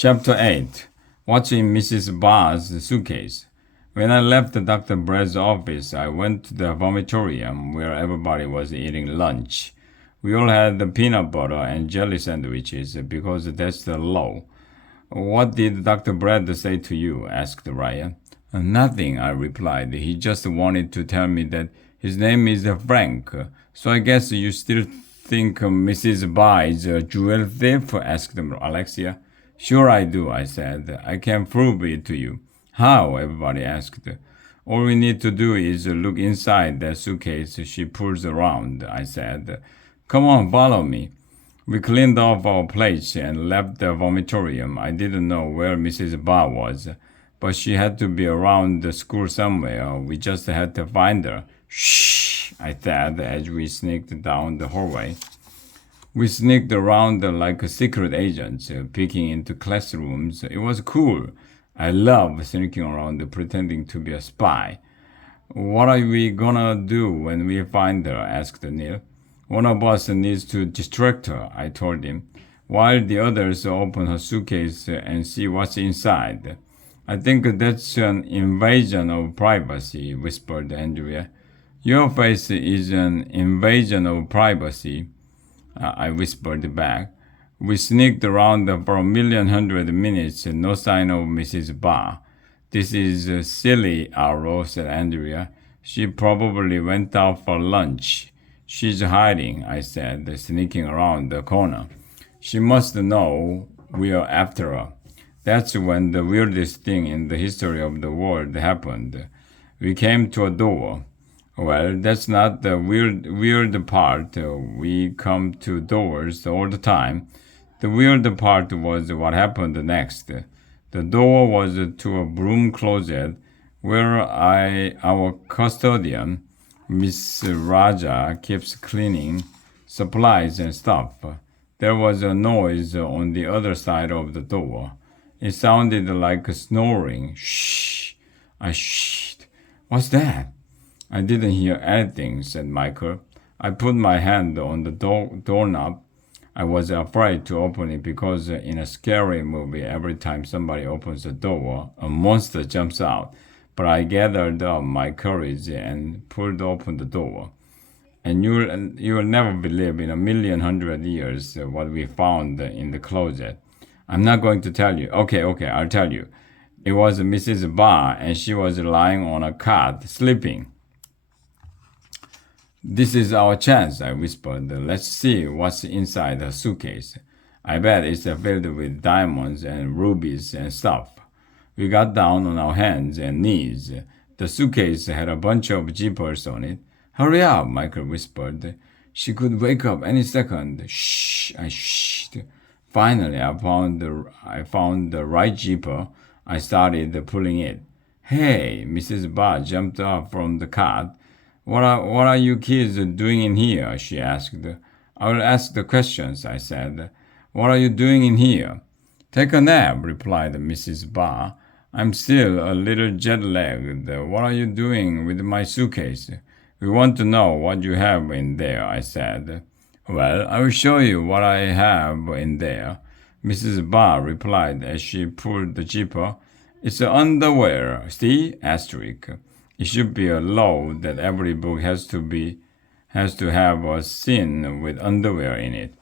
Chapter 8. What's in Mrs. Barr's suitcase? When I left Dr. Brett's office, I went to the vomitorium where everybody was eating lunch. We all had the peanut butter and jelly sandwiches because that's the law. What did Dr. Brett say to you? Asked Ryan. Nothing, I replied. He just wanted to tell me that his name is Frank. So I guess you still think Mrs. Barr is a jewel thief? Asked Alexia. Sure I do, I said. I can prove it to you. How? Everybody asked. All we need to do is look inside that suitcase she pulls around, I said. Come on, follow me. We cleaned off our plates and left the vomitorium. I didn't know where Mrs. Barr was, but she had to be around the school somewhere. We just had to find her. Shh, I said as we sneaked down the hallway. We sneaked around like secret agents, peeking into classrooms. It was cool. I love sneaking around pretending to be a spy. What are we gonna do when we find her? Asked Neil. One of us needs to distract her, I told him, while the others open her suitcase and see what's inside. I think that's an invasion of privacy, whispered Andrea. Your face is an invasion of privacy, I whispered back. We sneaked around for 1,100,000 minutes, no sign of Mrs. Barr. This is silly, Arlo, said Andrea. She probably went out for lunch. She's hiding, I said, sneaking around the corner. She must know we're after her. That's when the weirdest thing in the history of the world happened. We came to a door. Well, that's not the weird part. We come to doors all the time. The weird part was what happened next. The door was to a broom closet where our custodian, Miss Raja, keeps cleaning supplies and stuff. There was a noise on the other side of the door. It sounded like snoring. Shh! I shh. What's that? I didn't hear anything, said Michael. I put my hand on the doorknob. I was afraid to open it because in a scary movie, every time somebody opens the door, a monster jumps out. But I gathered up my courage and pulled open the door. And you'll never believe in 1,100,000 years what we found in the closet. I'm not going to tell you. Okay, I'll tell you. It was Mrs. Barr, and she was lying on a cot, sleeping. This is our chance, I whispered. Let's see what's inside her suitcase. I bet it's filled with diamonds and rubies and stuff. We got down on our hands and knees. The suitcase had a bunch of zippers on it. Hurry up, Michael whispered. She could wake up any second. Shh, I shhed. Finally, I found the right zipper. I started pulling it. Hey, Mrs. Barr jumped up from the cot. What are you kids doing in here? She asked. I will ask the questions, I said. What are you doing in here? Take a nap, replied Mrs. Barr. I'm still a little jet-lagged. What are you doing with my suitcase? We want to know what you have in there, I said. Well, I will show you what I have in there, Mrs. Barr replied as she pulled the zipper. It's underwear, see? Asterisk. It should be a law that every book has to have a scene with underwear in it.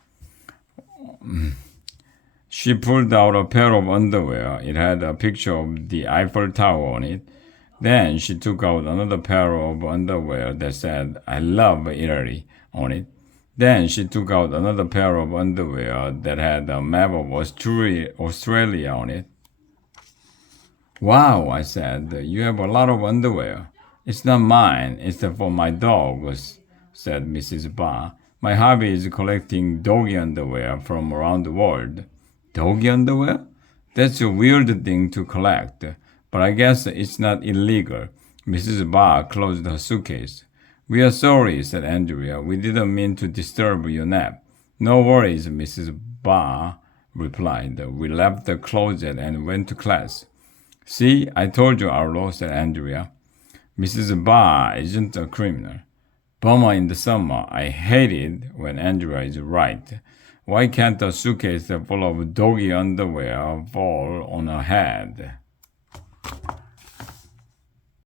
She pulled out a pair of underwear. It had a picture of the Eiffel Tower on it. Then she took out another pair of underwear that said, I love Italy on it. Then she took out another pair of underwear that had a map of Australia on it. Wow, I said, you have a lot of underwear. It's not mine, it's for my dogs, said Mrs. Barr. My hobby is collecting doggy underwear from around the world. Doggy underwear? That's a weird thing to collect, but I guess it's not illegal. Mrs. Barr closed her suitcase. We are sorry, said Andrea. We didn't mean to disturb your nap. No worries, Mrs. Barr replied. We left the closet and went to class. See, I told you, Arlo, said Andrea. Mrs. Barr isn't a criminal. Bummer in the summer. I hate it when Andrea is right. Why can't a suitcase full of doggy underwear fall on her head?